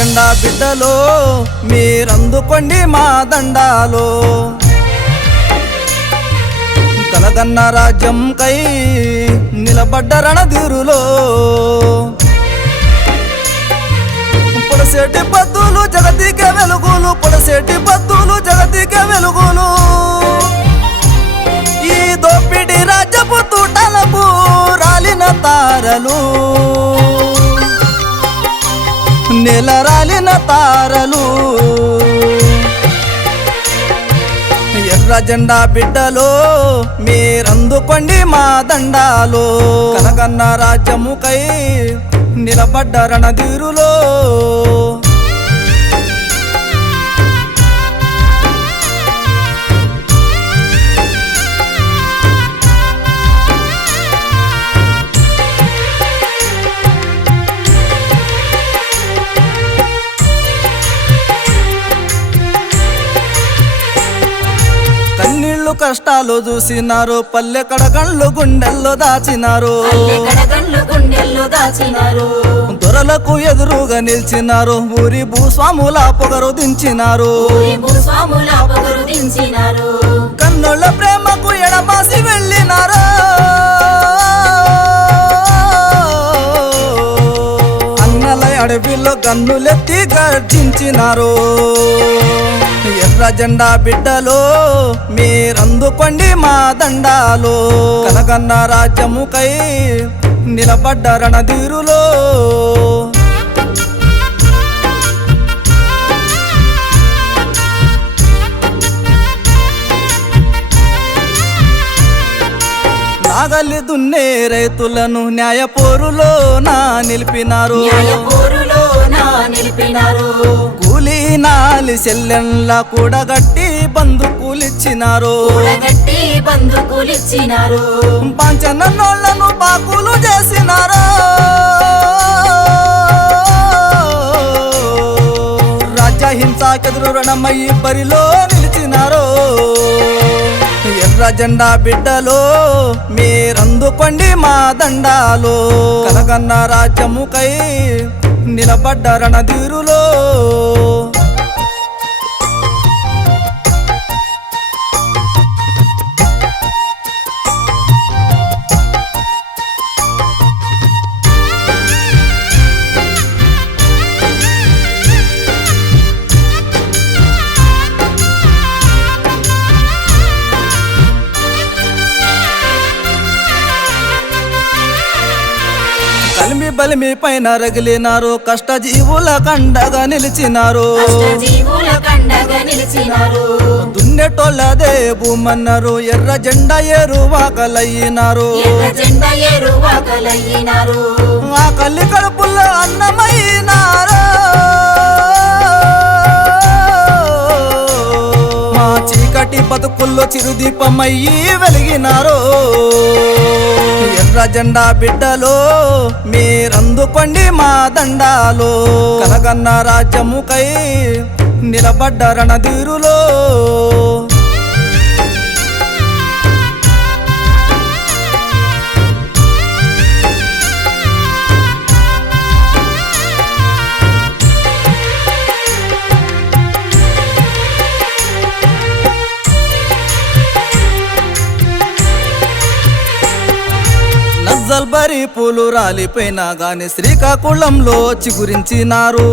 జెండా బిడ్డలో మీరందుకోండి మా దండాలో కలగన్న రాజ్యం కై నిలబడ్డ రణధీరులో పొడసేటి పద్దులు జగతికే వెలుగులు పొడసేటి పద్దులు జగతికే వెలుగులు ఈ దోపిడి రాజ్యపు తూటలకు రాలిన తారలు నెల రాలిన తారలు ఎర్ర జెండా బిడ్డలో మీరందుకోండి మా దండాలో కలగన్న రాజ్యముకై నిలబడ్డ రణధీరులో కన్నీళ్ళు కష్టాలు చూసినారు పల్లె కడగండ్లు గుండెల్లో దాచినారు దొరలకు ఎదురుగా నిలిచినారు ఊరి భూస్వాముల పొగరు దించినారు కన్నుల ప్రేమకు ఎడబాసి వెళ్ళినారు అన్నల అడవిలో గన్నులెత్తి గర్జించినారు ఎర్ర జెండా బిడ్డలో మీరందుకోండి మా దండాలో కలగన్న రాజ్యముకై నిలబడ్డ రణధీరులో నాగలి దున్నే రైతులను న్యాయపోరులో నిలిపినారు కూలీ నాలి సెల్లెన్ల కూడగట్టి బందుకూలిచ్చినారు పంచనోళ్లను బాకులు చేసినారు రాజ్యహింసకెదురు రణమయ్యి బరిలో నిలిచినారు ఎర్ర జెండా బిడ్డలో మీరందుకోండి మా దండాలో కలగన్న రాజ్యముకై నిలబడ్డ రణధీరులో కలిమి బలిమి పైన రగిలినారు కష్టజీవుల కండగా నిలిచినారు దున్నెటోళ్ళదే భూమన్నారు ఎర్ర జెండా ఏరువాకలయ్యినారు ఆ కల్లి కడుపుల్లో అన్నమైనారు మా చీకటి బతుకుల్లో చిరుదీపమయ్యి వెలిగినారు ఎర్ర జెండా బిడ్డలో మీరందుకోండి మా దండాలో కలగన్న రాజ్యముకై నిలబడ్డ రణధీరులో నజ్జల్బరి పూలు రాలిపోయినా గాని శ్రీకాకుళంలో చిగురించినారు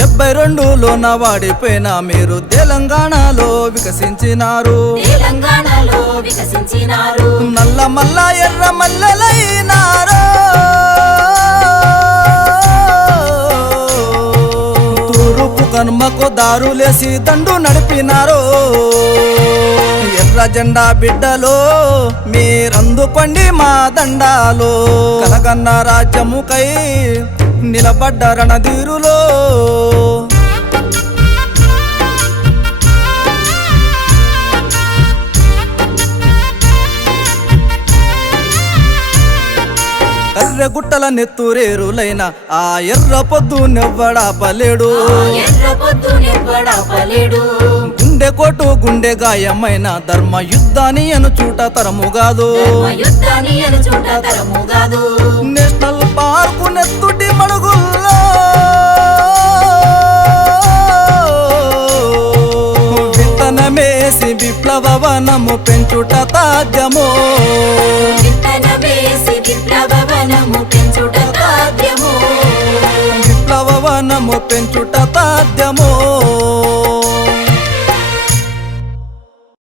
72లోన వాడిపోయినా మీరు తెలంగాణలో వికసించినారు నల్ల మల్ల ఎర్ర మల్లలైనారు తూరుపు కనుమకు దారులేసి దండు నడిపినారు ఎర్ర జెండా బిడ్డలో మీరందుకోండి మా దండాలో కలగన్న రాజ్యముకై నిలబడ్డ రణధీరులో ఎర్రగుట్టల నెత్తురేరులైన ఆ ఎర్ర పొద్దు నెవ్వడాపలేడు గుండె కోటు గుండె గాయమైన ధర్మ యుద్ధాన్ని అనుచూట తరము కాదు నేషనల్ పార్కు నెత్తుటి మడుగుల్లో వనము పెంచుట తాజ్యము విత్తనమేసి విప్లవ వనము పెంచుట సాధ్యము విప్లవ వనము పెంచుట